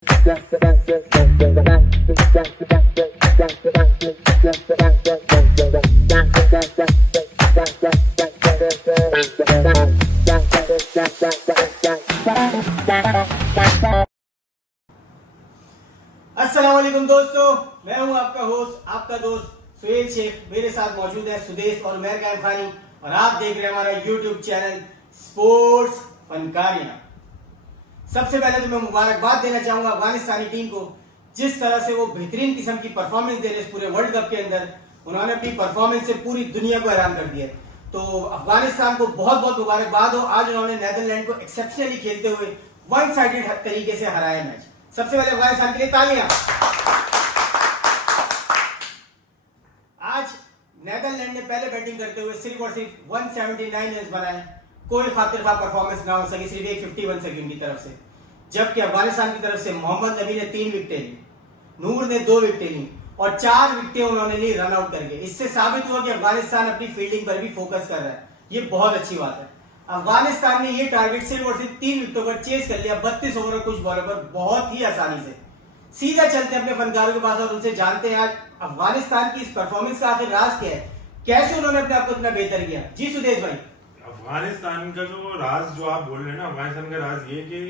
अस्सलाम वालेकुम दोस्तों, मैं हूं आपका होस्ट, आपका दोस्त सुहेल शेख। मेरे साथ मौजूद है सुदेश और उमर कायम खानी और आप देख रहे हैं हमारा यूट्यूब चैनल स्पोर्ट्स फनकारियां। सबसे पहले तो मैं मुबारकबाद देना चाहूंगा अफगानिस्तानी टीम को, जिस तरह से वो बेहतरीन किस्म की परफॉर्मेंस दे रहे हैं पूरे वर्ल्ड कप के अंदर। उन्होंने अपनी परफॉर्मेंस से पूरी दुनिया को हैरान कर दिया। तो अफगानिस्तान को बहुत बहुत मुबारकबाद हो। आज उन्होंने नेदरलैंड को एक्सेप्शनली खेलते हुए वन साइडेड तरीके से हराया मैच। सबसे पहले अफगानिस्तान के लिए तालियां। आज नेदरलैंड ने पहले बैटिंग करते हुए सिर्फ और सिर्फ 179 रन बनाए। कोई खातिर खा परफॉर्मेंस ना हो सकी, सिर्फ 151 सकी उनकी तरफ से। जबकि अफगानिस्तान की तरफ से मोहम्मद नबी ने 3 विकेटें ली, नूर ने 2 विकेटें ली और 4 विकेटें उन्होंने ली रन आउट करके। इससे साबित हुआ कि अफगानिस्तान अपनी फील्डिंग पर भी फोकस कर रहा है। ये बहुत अच्छी बात है। अफगानिस्तान ने ये टारगेट सिर्फ और सिर्फ 3 विकेटों पर चेस कर लिया 32 ओवर और कुछ बॉलों पर, बहुत ही आसानी से। सीधा चलते हैं अपने फनकारों के पास और उनसे जानते हैं आज अफगानिस्तान की इस परफॉर्मेंस का आखिर राज क्या है, कैसे उन्होंने अपने आप को इतना बेहतर किया। जी सुदेश भाई। अफगानिस्तान का जो राज जो आप बोल रहे हैं ना, अफगानिस्तान का राज ये कि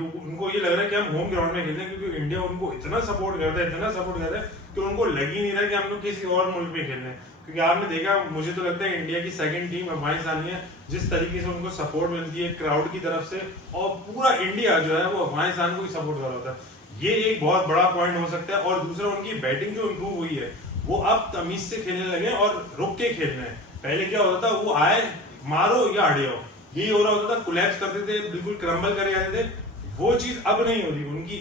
उनको ये लग रहा है कि हम होम ग्राउंड में खेलते हैं, क्योंकि इंडिया उनको इतना सपोर्ट करता है, इतना सपोर्ट करता है कि उनको लग ही नहीं रहा कि हम लोग किसी और मुल्क में खेल रहे हैं। क्योंकि आपने देखा, मुझे तो लगता है इंडिया की सेकंड टीम अफगानिस्तान है। जिस तरीके से उनको सपोर्ट मिलती है क्राउड की तरफ से, और पूरा इंडिया जो है वो अफगानिस्तान को ही सपोर्ट कर रहा होता है। ये एक बहुत बड़ा पॉइंट हो सकता है। और दूसरा, उनकी बैटिंग जो इम्प्रूव हुई है, वो अब तमीज से खेलने लगे और रुक के खेल रहे हैं। पहले क्या होता था, वो आए मारो या हट जाओ, यही हो रहा होता था। कोलैप्स करते थे, बिल्कुल क्रम्बल करके आते थे। वो चीज अब नहीं हो रही उनकी।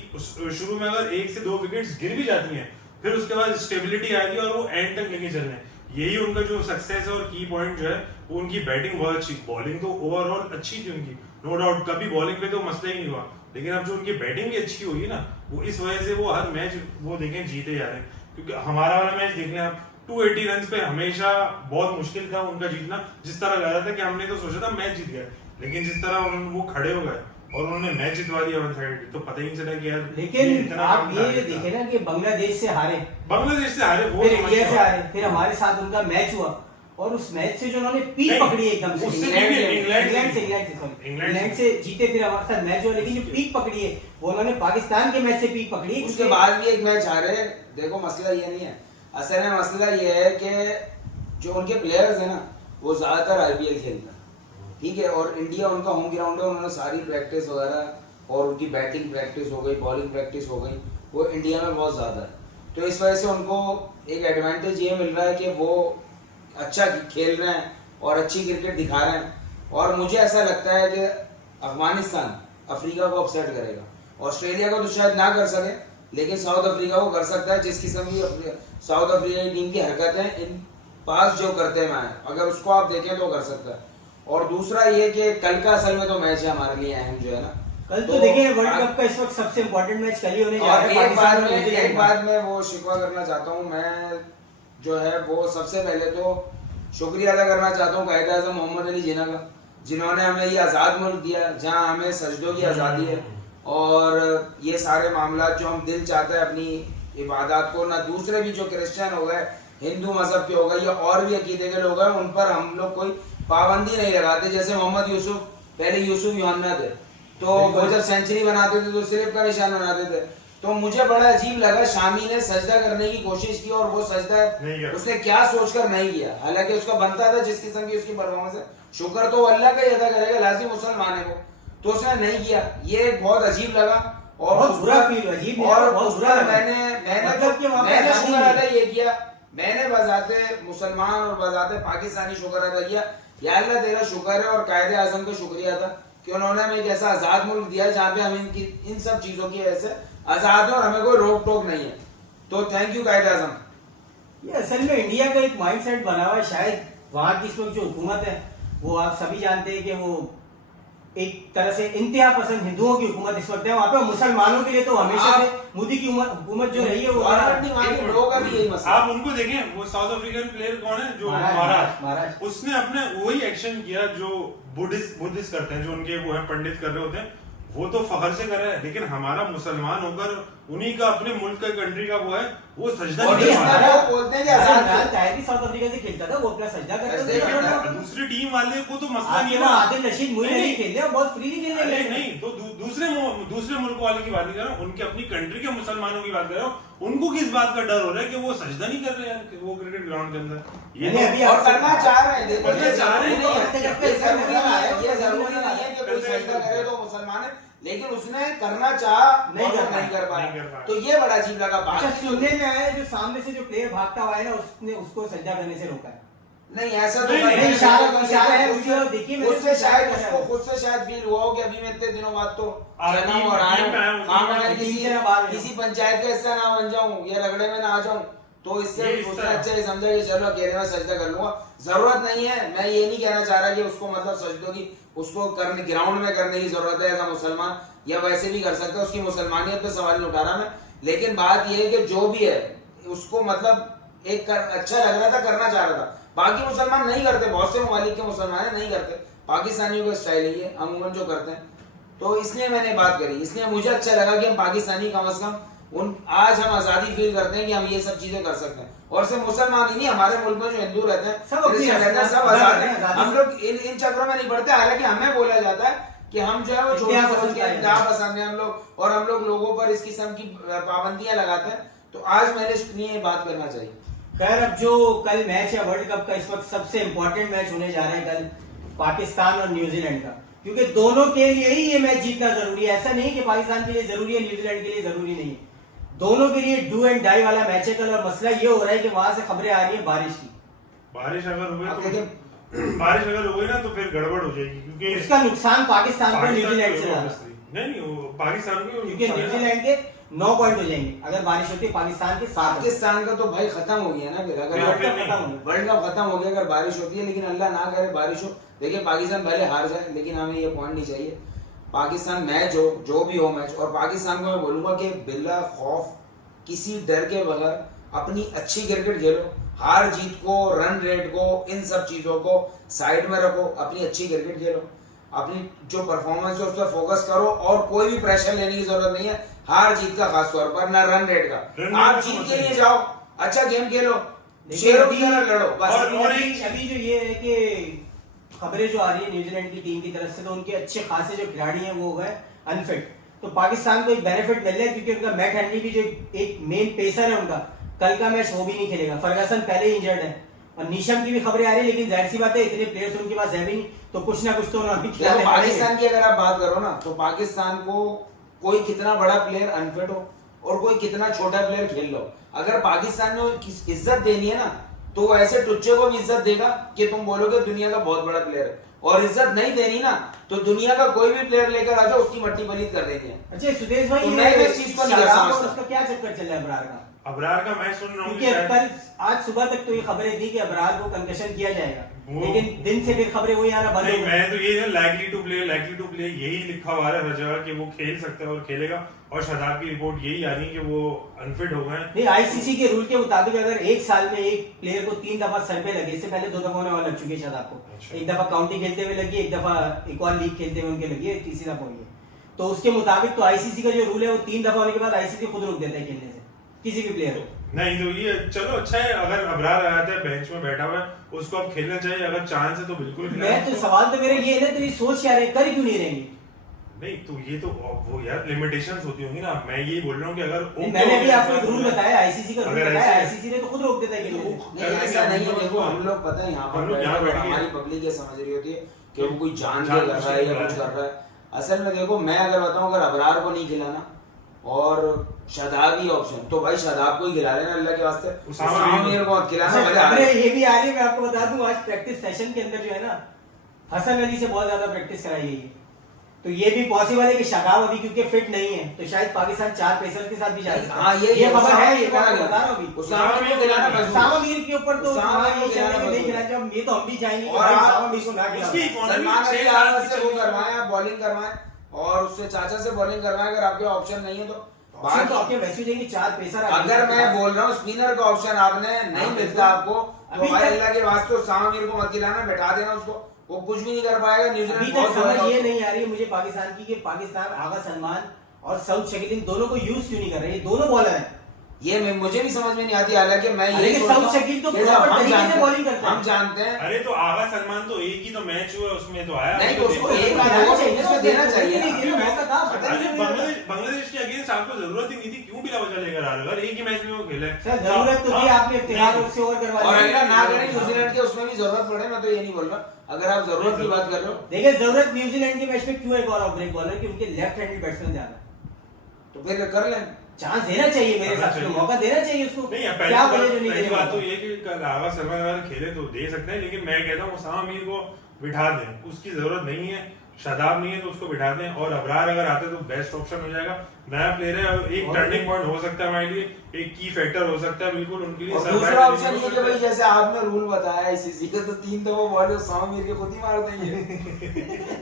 शुरू में अगर 1 से 2 विकेट्स गिर भी जाती हैं, फिर उसके बाद स्टेबिलिटी आएगी और वो एंड तक लेके चल रहे हैं। यही उनका जो सक्सेस है और की पॉइंट जो है, वो उनकी बैटिंग बहुत अच्छी। बॉलिंग तो ओवरऑल अच्छी थी उनकी, नो डाउट। कभी बॉलिंग पे तो मसला ही नहीं हुआ, लेकिन अब जो उनकी बैटिंग भी अच्छी हुई ना, वो इस वजह से वो हर मैच वो देखें जीते जा रहे हैं। क्योंकि हमारा वाला मैच देख लें आप, 280 रन पे हमेशा बहुत मुश्किल था उनका जीतना। जिस तरह लग रहा था कि हमने तो सोचा था मैच जीत गया, लेकिन जिस तरह वो खड़े हो गए और उन्होंने मैच जितवा दिया वन साइड, तो पता ही नहीं चला कि यार। लेकिन आप ये देखे ना कि बांग्लादेश से हारे, वो फिर इंडिया से हारे, फिर हमारे साथ उनका मैच हुआ और उस मैच से जो उन्होंने पीक पकड़ी एकदम से, इंग्लैंड से जीते, फिर हमारे साथ मैच हुआ। लेकिन जो पीक पकड़ी है वो उन्होंने पाकिस्तान के मैच से पीक पकड़ी है। उसके बाद भी एक मैच हारे। देखो, मसला ये नहीं है, असल में मसला ये है कि जो उनके प्लेयर्स है ना, वो ज्यादातर आईपीएल खेलते हैं, ठीक है। और इंडिया उनका होम ग्राउंड है, उन्होंने सारी प्रैक्टिस वगैरह और उनकी बैटिंग प्रैक्टिस हो गई, बॉलिंग प्रैक्टिस हो गई, वो इंडिया में बहुत ज़्यादा है। तो इस वजह से उनको एक एडवांटेज ये मिल रहा है कि वो अच्छा खेल रहे हैं और अच्छी क्रिकेट दिखा रहे हैं। और मुझे ऐसा लगता है कि अफगानिस्तान अफ्रीका को अपसेट करेगा। ऑस्ट्रेलिया को तो शायद ना कर सके, लेकिन साउथ अफ्रीका को कर सकता है। जिस किस्म की साउथ अफ्रीका की टीम की हरकतें इन पास जो करते हैं, अगर उसको आप देखें तो कर सकता है। और दूसरा ये कि कल का असल में तो मैच है हमारे लिए अहम, जो है ना, कल तो देखिए वर्ल्ड कप का इस वक्त सबसे इम्पोर्टेंट मैच कल ही होने जा रहा है। एक बात मैं वो शिकवा करना चाहता हूँ, मैं जो है वो सबसे पहले तो शुक्रिया अदा करना चाहता हूँ कायदे आज़म मोहम्मद अली जिन्ना का, जिन्होंने हमें ये आज़ाद मुल्क दिया जहाँ हमें सजदों की आज़ादी है और ये सारे मामला जो हम दिल चाहते हैं अपनी इबादत को, ना दूसरे भी जो क्रिश्चियन हो गए, हिंदू मजहब के हो गए या और भी अकीदे के लोग हैं, उन पर हम लोग कोई पाबंदी नहीं लगाते। जैसे मोहम्मद यूसुफ, पहले यूसुफ यूहन्ना थे, तो वो जब सेंचुरी बनाते थे तो सिर्फ का निशान बनाते थे। तो मुझे बड़ा अजीब लगा, शामी ने सजदा करने की कोशिश की और वो सजदा उसने क्या सोचकर नहीं किया, हालांकि उसका बनता था जिस किस्म की उसकी परफॉर्मेंस है। शुक्र तो अल्लाह का ही अदा करेगा, लाजिम मुसलमान है वो, तो उसने नहीं किया। ये बहुत अजीब लगा और बहुत बुरा फील, अजीब और बहुत बुरा लगा। मैंने शुक्र अदा ये किया, मैंने बजाते मुसलमान और बजाते पाकिस्तानी शुक्र अदा किया, या अल्लाह तेरा शुक्र है और कायदे आज़म का शुक्रिया था कि उन्होंने हमें एक ऐसा आज़ाद मुल्क दिया जहाँ पे हम इन सब चीज़ों की वजह से आज़ाद है और हमें कोई रोक टोक नहीं है। तो थैंक यू कायदे आज़म। ये असल में इंडिया का एक माइंडसेट बना हुआ है। शायद वहाँ की इस वक्त जो हुकूमत है, वो आप सभी जानते हैं कि वो एक तरह से इंतहा पसंद हिंदुओं की हुकूमत इस वक्त है। वहाँ पे मुसलमानों के लिए तो हमेशा से मोदी की हुकूमत जो रही है वो आप उनको देखें, वो साउथ अफ्रीकन प्लेयर कौन है, जो महाराज, उसने अपने वही एक्शन किया जो बुद्धिस्ट करते हैं, जो उनके वो है पंडित कर रहे होते हैं, वो तो फखर से कर रहा है, लेकिन हमारा मुसलमान होकर उन्हीं का अपने मुल्क का कंट्री का वो है, वो सजदा और नहीं कर पा रहा। वो बोलते हैं कि आजाद इमरान ताहिर भी साउथ अफ्रीका से खेलता था, वो अपना सजदा करता सजदा था। करता दूसरी टीम वाले को तो मसला नहीं आपके है वहाँ ना। आदिल रशीद मुई नहीं, नहीं खेल रहे, बहुत फ्रीली खेल अरे रहे हैं। नहीं, तो दूसरे मुल्क वाले की बात नहीं कर रहा हूँ, उनके अपनी कंट्री के मुसलमानों की बात कर रहा हूँ। उनको किस बात का डर हो रहा है कि वो सजदा नहीं कर रहे यार, कि वो क्रिकेट ग्राउंड के अंदर ये नहीं, अभी और आपसे- करना चाह रहे हैं, देखो करना ये चाह रहे जरूरी हैं, नहीं है, करते करते ये जरूरी नहीं है, ये करते जरूरी करते नहीं है कि कोई करते सजदा करते करे तो मुसलमान है, लेकिन उसने करना चाहा नहीं और वो कर पाया, नहीं कर नहीं कर पाया, पाया। तो ये बड़ा अजीब लगा। अच्छा, बाकी सुनने में आया है जो सामने से जो प्लेयर भागता हुआ है ना, उसने उसको सज्जा करने से रोका है। नहीं ऐसा तो नहीं, मैंने नहीं, इशारा है, उससे- उसको देखिए, मैंने उससे शायद देखा है। उसको खुद से शायद फील हुआ हो कि अभी मैं इतने दिनों बाद तो आगे जन्म और आया टीम में आया हूँ, हूँ, हाँ मैं टीम किसी से ना बाहर हूँ। किसी पंचायत का हिस्सा ना बन जाऊं या रगड़े में ना आ जाऊं, तो इससे ये इस उसने तरह। अच्छा ये समझा कि चलो अकेले में सजदा कर लूंगा। जरूरत नहीं है, मैं ये नहीं कहना चाह रहा कि उसको मतलब सजदों की उसको करने ग्राउंड में करने की जरूरत है एज मुसलमान, या वैसे भी कर सकता है, उसकी मुसलमानियत पे सवाल नहीं उठा रहा मैं, लेकिन बात ये है कि जो भी है उसको मतलब एक अच्छा लग रहा था, करना चाह रहा था। बाकी मुसलमान नहीं करते, बहुत से ममालिक के मुसलमान नहीं करते, पाकिस्तानियों का स्टाइल है ये अमूमन जो करते हैं, तो इसलिए मैंने बात करी, इसलिए मुझे अच्छा लगा कि हम पाकिस्तानी कम से कम उन आज हम आजादी फील करते हैं कि हम ये सब चीजें कर सकते हैं। और सिर्फ मुसलमान ही नहीं, हमारे मुल्क में जो हिंदू रहते हैं, सब अपनी क्रिश्चियन रहते हैं, सब आजादी आजाद है, हैं। आजादी हम लोग इन चक्रों में नहीं पड़ते, हालांकि हमें बोला जाता है कि हम जो है वो छोटी इंतहा समझ पसंद के है। इंतहा पसंद है हम लोग, और हम लोग लोगों पर इस किस्म की पाबंदियां लगाते हैं, तो आज मेरे लिए बात करना चाहिए। खैर, अब जो कल मैच है वर्ल्ड कप का, इस वक्त सबसे इंपॉर्टेंट मैच होने जा रहा है कल पाकिस्तान और न्यूजीलैंड का, क्योंकि दोनों के लिए ही ये मैच जीतना जरूरी है। ऐसा नहीं कि पाकिस्तान के लिए जरूरी है, न्यूजीलैंड के लिए जरूरी नहीं है, दोनों के लिए डू एंड डाई वाला मैच है कल। और मसला ये हो रहा है कि वहां से खबरें आ रही है बारिश की। बारिश अगर अब हुई देखिए, तो बारिश अगर हुई ना तो फिर गड़बड़ हो जाएगी, क्योंकि उसका नुकसान पाकिस्तान को पाकिस्तान न्यूजीलैंड से को ज्यादा, obviously। नहीं वो पाकिस्तान को क्योंकि नुकसान है। न्यूजीलैंड के 9 पॉइंट हो जाएंगे अगर बारिश होती है, पाकिस्तान के 7 पाकिस्तान का तो भाई खत्म हो गया ना, फिर अगर नहीं, आप- नहीं, नहीं। वर्ल्ड कप खत्म हो गया अगर बारिश होती है, लेकिन अल्लाह ना करे बारिश हो। देखिए पाकिस्तान भले हार जाए, लेकिन हमें ये पॉइंट नहीं चाहिए। पाकिस्तान मैच हो जो भी हो मैच, और पाकिस्तान को मैं बोलूंगा कि बिला खौफ किसी डर के बगैर अपनी अच्छी क्रिकेट खेलो, हार जीत को, रन रेट को, इन सब चीजों को साइड में रखो, अपनी अच्छी क्रिकेट खेलो, अपनी जो परफॉर्मेंस है उस पर फोकस करो, और कोई भी प्रेशर लेने की जरूरत नहीं है हार जीत का, खास तौर पर ना रन रेट का। रन आप रेट जीत तो के लिए सही। जाओ, अच्छा गेम खेलो, लेकिन शेरों की अभी- तरह लड़ो बस। और अभी जो ये है कि खबरें जो आ रही है न्यूजीलैंड की टीम की तरफ से, तो उनके अच्छे खासे जो खिलाड़ी हैं वो हो गए अनफिट। तो पाकिस्तान को एक बेनिफिट मिल रहा है, क्योंकि उनका मैट हैंडली भी जो एक मेन पेसर है उनका, कल का मैच वो भी नहीं खेलेगा। फर्गसन पहले ही इंजर्ड है, और नीशम की भी खबरें आ रही है, लेकिन जाहिर सी बात है इतने प्लेयर्स उनके पास है भी नहीं, तो कुछ ना कुछ तो उन्हें अभी देखो खिलाने पड़ेंगे। पाकिस्तान की अगर आप बात करो ना, तो पाकिस्तान को कोई कितना बड़ा प्लेयर अनफिट हो और कोई कितना छोटा प्लेयर खेल लो, अगर पाकिस्तान ने इज्जत देनी है ना, तो वो ऐसे टुच्चे को भी इज्जत देगा कि तुम बोलोगे दुनिया का बहुत बड़ा प्लेयर है, और इज्जत नहीं देनी ना, तो दुनिया का कोई भी प्लेयर लेकर आ जाओ, उसकी मट्टी पलीत कर देंगे। अच्छा सुदेश भाई, तो ये मैं इस चीज को नहीं शराब और समझता। उसका क्या चक्कर चल रहा है अबरार का? अबरार का मैं सुन रहा हूँ क्योंकि कल आज सुबह तक तो ये खबरें थी कि अबरार को कंकशन किया जाएगा, वो- लेकिन दिन से फिर खबरें वही आना बंद हो नहीं, गई। मैं तो ये लाइकली टू प्ले यही लिखा हुआ है हर जगह कि वो खेल सकता है और खेलेगा, और शादाब की रिपोर्ट यही आ रही है कि वो अनफिट हो गए हैं। नहीं, आईसीसी के रूल के मुताबिक अगर एक साल में एक प्लेयर को 3 दफा सर पे लगे, इससे पहले 2 दफा होने वाला लग चुकी है शायद आपको, अच्छा। एक दफा काउंटी खेलते हुए लगी, एक दफा एक और लीग खेलते हुए उनके लगी है, तीसरी दफा हुई है। तो उसके मुताबिक तो आईसीसी का जो रूल है वो 3 दफा होने के बाद आईसीसी खुद रोक देता है खेलने से किसी भी प्लेयर को। नहीं तो ये चलो अच्छा है, अगर अबरार आया था बेंच में बैठा हुआ है, उसको अब खेलना चाहिए, अगर चांस है तो बिल्कुल खिलाएं मैं तो उसको। सवाल तो मेरा ये है ना, तो ये सोच क्या रहे, कर क्यों नहीं रहेंगे? नहीं तो ये तो वो यार लिमिटेशंस होती होंगी ना, मैं ये बोल रहा हूँ कि अगर मैंने अभी आपको एक रूल बताया, आईसीसी का रूल अगर बताया, ऐसे- आईसीसी ने तो खुद रोक देता है खेलने से। नहीं ऐसा नहीं है, देखो हम लोग पता है यहाँ हम पर लोग यहाँ बैठे बैठ हैं, के- हमारी पब्लिक ये समझ रही होती है कि वो कोई जान के जान कर रहा है या बूझ के कुछ कर कर रहा है। असल में देखो मैं अगर बताऊं, अगर अबरार को नहीं खिलाना और शादाब ही ऑप्शन, तो भाई शादाब को ही खिला लेना अल्लाह के वास्ते, उसामा उसामा मीर मीर को मत खिलाना। अच्छा, भले हारे। खबरें ये भी आ रही है, मैं आपको बता दूं आज प्रैक्टिस सेशन के अंदर जो है ना, हसन अली से बहुत ज्यादा प्रैक्टिस कराई गई है, तो ये भी पॉसिबल है कि शादाब अभी क्योंकि फिट नहीं है, तो शायद पाकिस्तान 4 पेसर्स के साथ भी जा सकता है। हाँ ये खबर उसामा है, मीर ये को मैं ना आपको बता रहा हूं खिलाना। अभी। उसामा मीर को खिलाना बस। उसामा मीर के ऊपर तो उसामा हाँ, को ये चल रहा है कि खिलाना नहीं बस। खिलाना, जब ये तो हम भी चाहेंगे कि और भाई आप- उसामा मीर को ना खिलाओ। उसकी economy सलमान अली 6 साल आलम की से चल वो रही है। करवाएं, बॉलिंग करवाएं, और उससे चाचा से बॉलिंग करवाएं, अगर आपके ऑप्शन नहीं है तो ऑप्शन तो बाकी- आपके वैसे हो जाएंगे 4 पेसर। अगर मैं बोल रहा हूँ स्पिनर का ऑप्शन आपने नहीं हाँ, मिलता आपको, अभी तो भाई तक- अल्लाह के वास्ते उसामा मीर को मत खिलाना, बैठा देना उसको, वो कुछ भी नहीं कर पाएगा। अभी न्यूजीलैंड तक बहुत समझ बड़ा- ये नहीं आ रही है मुझे पाकिस्तान की कि पाकिस्तान आगा सलमान और सऊद शकील इन दोनों को यूज क्यों नहीं कर रहे, ये दोनों बॉलर हैं। ये मुझे भी समझ में नहीं आती, हालांकि मैं अरे ये कि सोचता साउथ हूं शकील तो कि प्रॉपर हम तरीके से जानते- बॉलिंग करते हैं। हम जानते हैं। अरे तो आगा सलमान तो एक ही तो मैच हुआ उसमें तो आया। नहीं तो उसको देखो, एक देना आधा चाहिए, उसमें देना चाहिए नहीं, ना। नहीं, मौका था, पता अरे नहीं बांग्लादेश के अगेंस्ट आपको जरूरत ही नहीं थी, क्यों बिला वजह लेकर आ रहे हो? अगर एक ही मैच में वो खेले। सर जरूरत तो थी, आपने इफ्तिखार उससे ओवर करवा और दिया। अगला ना करें न्यूजीलैंड के उसमें भी जरूरत पड़े, मैं तो ये नहीं बोल रहा। अगर आप जरूरत की बात कर रहे हो देखिए जरूरत न्यूजीलैंड के मैच में क्यों है बॉल ऑफ ब्रेक बॉलर कि उनके लेफ्ट हैंडेड बैट्समैन ज्यादा है। तो फिर कर लें। चांस देना चाहिए मेरे हिसाब से, चाहिए। मौका देना चाहिए उसको। नहीं क्या वजह जो नहीं पहली दे बात तो रहे? ये कि कल आगा सलमान अगर खेले तो दे सकते हैं, लेकिन मैं कहता हूँ उसामा मीर को बिठा दें, उसकी जरूरत नहीं है। शादाब नहीं है तो उसको बिठा दें, और अबरार अगर आते तो बेस्ट ऑप्शन हो जाएगा। नया प्लेयर है, एक टर्निंग पॉइंट हो सकता है हमारे लिए, एक की फैक्टर हो सकता है बिल्कुल उनके लिए। और survive दूसरा ऑप्शन करने ये की कि भाई कोशिश जैसे आपने रूल बताया आईसीसी का, तो 3 तो वो बॉल सामा मीर के खुद ही मार देंगे।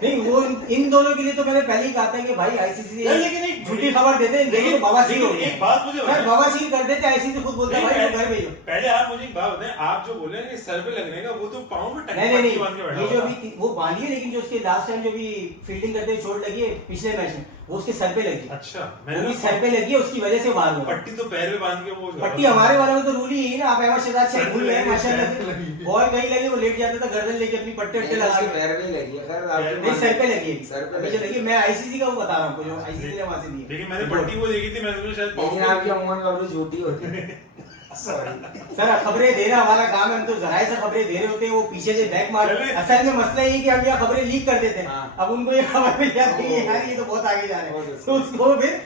नहीं वो इन दोनों के लिए तो मैंने पहले ही कहा था कि भाई आईसीसी यार, लेकिन एक- झूठी खबर देते हैं, इन दोनों को बवासीर हो लेकिन गया। एक बात मुझे सर बताइए। बवासीर कर देते आईसीसी खुद बोलता है नहीं, भाई वो घर भेजो। पहले आप मुझे एक बात बताएं, आप जो बोले कि सर पे लगने का, वो तो पाँव में नहीं नहीं टक्की बांध के नहीं बैठा ये जो हुआ था। भी वो बांधी है, लेकिन जो उसके लास्ट टाइम जो भी फील्डिंग करते हुए चोट लगी है पिछले मैच में, वो उसके सर पे लगी। अच्छा, वो मैंने भी सर पे लगी है, उसकी वजह से बाहर हुआ। पट्टी तो पैर में बांध के वो पट्टी हमारे वालों में तो रूल ही है ना, आप अहमद शहजाद सर से भूल पे गए लगी, माशाल्लाह सर पे लगी। से। बॉल कहीं लगी वो लेट जाता था गर्दन लेके अपनी पट्टे वट्टे लगा उसके के। पैर में ही लगी है। खैर नहीं सर पे लगी है, सर पे अभी जो लगी है, मैं आईसीसी का वो बता रहा हूँ जो आईसीसी ने वहां से दी है। लेकिन मैंने पट्टी वो देखी थी, मैं समझा शायद पाँव लेकिन में- आपकी उम्र कभी झूठी होती है। सॉरी। सर खबरें देना हमारा काम है, हम तो जराए से खबरें दे रहे होते हैं, वो पीछे से बैक मार। चले। असल में मसला ये है कि हम यहाँ खबरें लीक कर देते हैं। हाँ। अब उनको ये खबर मिल जाती है यार ये तो बहुत आगे जा रहे हैं, तो उसको फिर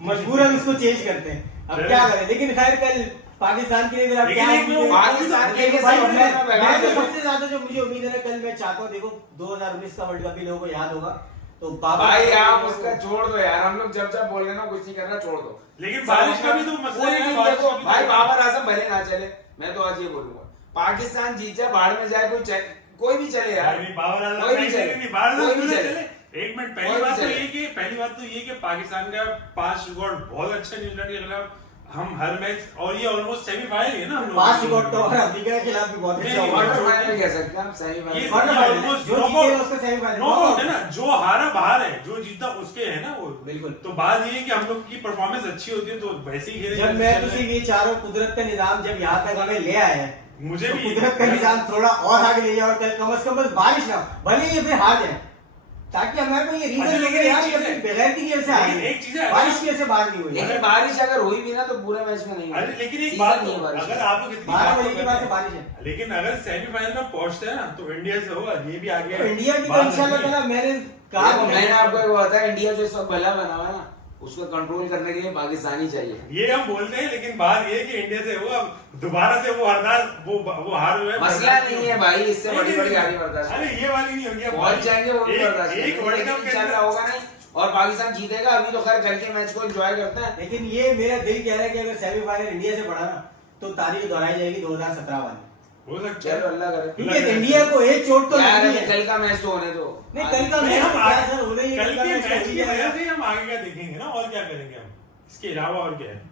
मजबूरन उसको चेंज करते हैं। अब चले। क्या करें, लेकिन खैर कल पाकिस्तान के लिए मेरा लेकिन क्या एक में वो पाकिस्तान के लिए भाई, सब मैं अपना मैं पैगाम तो दे- सबसे ज्यादा जो मुझे उम्मीद है ना, कल मैं चाहता हूँ, देखो 2019 का वर्ल्ड कप भी लोगों को याद होगा, तो बाबर भाई आप उसका छोड़ दो यार, हम लोग जब बोल रहे ना कुछ नहीं करना, छोड़ दो। लेकिन बारिश का भी तो मसला पूरी है, टीम बारिश देखो का भी तो- भाई, बाबर आजम भले ना चले, मैं तो आज ये बोलूंगा, पाकिस्तान जीत जाए, बाहर में जाए, कोई भी चले यार, नहीं, बाबर आजम कोई भी नहीं, चले, नहीं, बाबर आजम कोई भी क्यों ना चले। चले? एक मिनट, कोई पहली भी बात तो चले। ये कि पाकिस्तान का 5 रिकॉर्ड बहुत अच्छा है न्यूजीलैंड के खिलाफ। हम हर मैच, और ये ऑलमोस्ट सेमीफाइनल है ना हम लोग। 5 रिकॉर्ड तो और अफ्रीका के खिलाफ भी बहुत अच्छा नहीं, हुआ। क्वार्टर फाइनल कह सकते हैं हम, ये सेमीफाइनल। क्वार्टर फाइनल, almost जो knockout- जीते उसका सेमीफाइनल knockout है ना, जो हारा बाहर है, जो जीता उसके है ना वो। बिल्कुल। तो बात ये है कि हम लोग की परफॉर्मेंस अच्छी होती है तो वैसे ही खेलेंगे। जब मैं तो सिर्फ ये चाह रहा हूँ कुदरत का निजाम जब यहाँ तक हमें ले आया है, मुझे तो भी कुदरत का निजाम थोड़ा और आगे ले जाए, और कल कम से कम बस बारिश ना हो, भले ही ये फिर हार जाए, ताकि हमारे को ये अच्छा, रीजन लेकिन लगे यार एक ये चीज़ अपनी है। बेगैरती की वजह से हार लेकिन गए। एक चीज़ है, बारिश की वजह से बाहर नहीं हुई। लेकिन बारिश अगर हुई भी ना तो पूरे मैच में नहीं अरे हुई। लेकिन एक सीजन बात नहीं तो, है बारिश अगर का। आप लोग इतनी 12 बात बजे तो के बाद करते से हैं, बारिश है। लेकिन अगर सेमीफाइनल में पहुंचते हैं ना तो इंडिया से होगा, ये भी आगे तो इंडिया की तो बात इंशाल्लाह नहीं है। ताला मैंने कहा देखो, मैंने आपको एक बताया, इंडिया जो सब भला बना हुआ है ना, उसको कंट्रोल करने के लिए पाकिस्तानी चाहिए। ये हम बोलते हैं, लेकिन बात ये है कि इंडिया से होगा, दोबारा से वो हरदार वो हार हुए। मसला नहीं है भाई, इससे बड़ी बड़ी हारी बर्दाश्त अरे ये वाली नहीं होगी। अब पहुंच जाएंगे वो भी एक- बर्दाश्त एक करेंगे, वर्ल्ड लेकिन कप के इंशाल्लाह अंदर होगा नहीं, और पाकिस्तान जीतेगा। अभी तो खैर कल के मैच को एंजॉय करते हैं। लेकिन ये मेरा दिल कह रहा है कि अगर सेमीफाइनल इंडिया से पड़ा ना, तो तारीख दोहराई जाएगी 2017 वाली, हो सकता चलो है। अल्लाह करे। क्योंकि इंडिया को एक चोट तो यार लगी अभी है। कल का मैच तो होने दो। नहीं कल का नहीं, मैच हम तो आगे- क्या सर होना ही है, कल कल के का मैच मैच की वजह से हम आगे क्या देखेंगे ना, और क्या करेंगे हम इसके अलावा, और क्या है।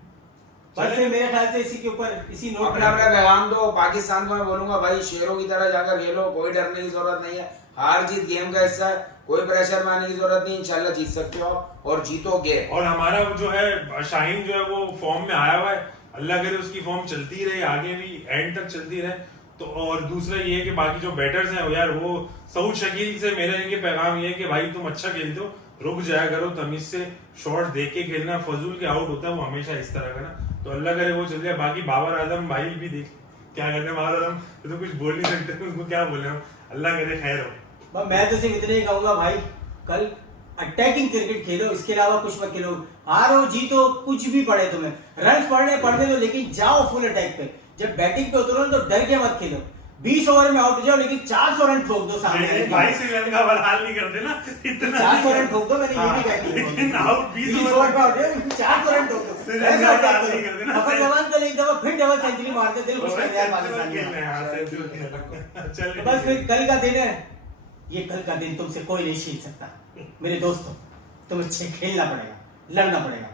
बस फिर मेरे ख्याल से इसी के ऊपर इसी नोट अपना अपना पैगाम दो पाकिस्तान को। मैं बोलूंगा भाई, शेरों की तरह जाकर खेलो, कोई डरने की जरूरत नहीं है। हार जीत गेम का हिस्सा है, कोई प्रेशर में आने की जरूरत नहीं। इंशाल्लाह जीत सकते हो आप, और जीतोगे। और हमारा वो जो है शाहीन जो है वो फॉर्म में आया हुआ है, अल्लाह करे उसकी फॉर्म चलती रहे, आगे भी एंड तक चलती रहे। तो और दूसरा ये है कि बाकी जो बैटर्स हैं यार, वो सऊद शकील से मेरा ये पैगाम ये है कि भाई तुम अच्छा खेलते हो, रुक जाया करो, तमीज से शॉट देख के खेलना, फजूल के आउट होता है वो हमेशा इस तरह का ना। तो अल्लाह करे वो चल जाए। बाकी बाबर आजम भाई भी देख क्या कहते हैं, बाबर आजम तो कुछ बोल नहीं सकते, उनको क्या बोले हम, अल्लाह करे खैर हो। बस मैं तो सिर्फ इतने ही कहूंगा भाई, कल अटैकिंग क्रिकेट खेलो, इसके अलावा कुछ मत खेलो। हारो जीतो कुछ भी पड़े तुम्हें, रन पड़ने दो, लेकिन जाओ फुल अटैक पे। जब बैटिंग पे उतरो तो डर के मत खेलो। 20 ओवर में आउट हो जाओ, लेकिन 400 रन ठोक दो सामने। भाई श्रीलंका बहाल नहीं करते ना इतना। 400 रन ठोक दो, मैंने ये भी कहा लेकिन आउट 20 20 ओवर में आउट हो जाओ, 400 रन ठोक दो। श्रीलंका ऐसा बहाल अटैक नहीं करो। करते ना। अफर जमान कल एक दफा फिर डबल सेंचुरी मारते, दिल खुश कर दिया पाकिस्तानी। चल बस फिर कल का दिन है, ये कल का दिन तुमसे कोई नहीं छीन सकता मेरे दोस्तों। तुम्हें अच्छे खेलना पड़ेगा, लड़ना पड़ेगा,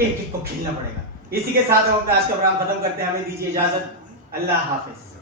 एक एक को खेलना पड़ेगा। इसी के साथ हम अपना आज का प्रोग्राम खत्म करते हैं। हमें दीजिए इजाजत, अल्लाह हाफिज।